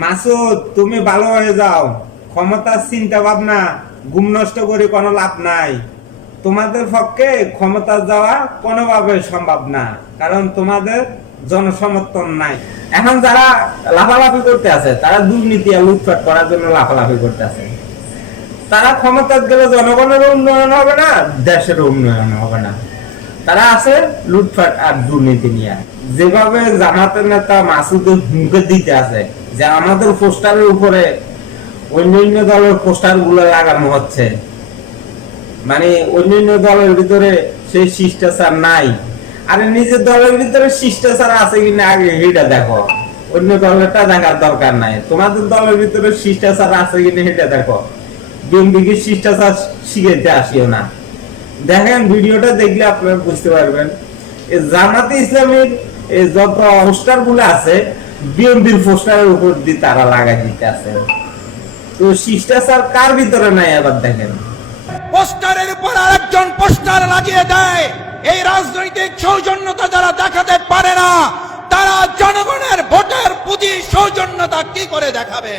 মাসুদ, তুমি ভালো হয়ে যাও। ক্ষমতার চিন্তা ভাবনা ঘুম নষ্ট করে কোনো লাভ নাই। তোমাদের পক্ষে ক্ষমতা যাওয়া কোনোভাবে সম্ভব না, কারণ তোমাদের জনসমর্থন নাই। এখন যারা লাফালাফি করতে আছে তারা দুর্নীতি আর লুটপাট করার জন্য লাফালাফি করতে আছে। তারা ক্ষমতা গেলে জনগণের উন্নয়ন হবে না, দেশের উন্নয়ন হবে না। তারা আছে লুটপাট আর দুর্নীতি নিয়ে। যেভাবে জামাতের নেতা মাসুদের মুখে দিতে আছে যে আমাদের পোস্টারের উপরে অন্যান্য দলের পোস্টার গুলো লাগানো হচ্ছে, মানে অন্যান্য দলের ভিতরে সেই শিষ্টাচার নাই। আরে নিজের দলের ভিতরে শিষ্টাচার আছে কিনা আগে এটা দেখো, অন্য দলেরটা দেখার দরকার নাই। তোমাদের দলের ভিতরে শিষ্টাচার আছে কিনা এটা দেখো। বিএনপিকে শিষ্টাচার শিখাইতে আসিও না। দেখেন, ভিডিওটা দেখলে আপনারা বুঝতে পারবেন জামাতে ইসলামের যত পোস্টার গুলো আছে বিএনপির পোস্টারের উপর দিয়ে তারা লাগাই দিতে আছে। তো শিষ্টাচার কার ভিতরে নাই আবার দেখেন। পোস্টারের উপর আরেকজন পোস্টার লাগিয়ে দেয়। এই রাজনৈতিক সৌজন্যতা যারা দেখাতে পারে না, তারা জনগণের ভোটের প্রতি সৌজন্যতা কি করে দেখাবে?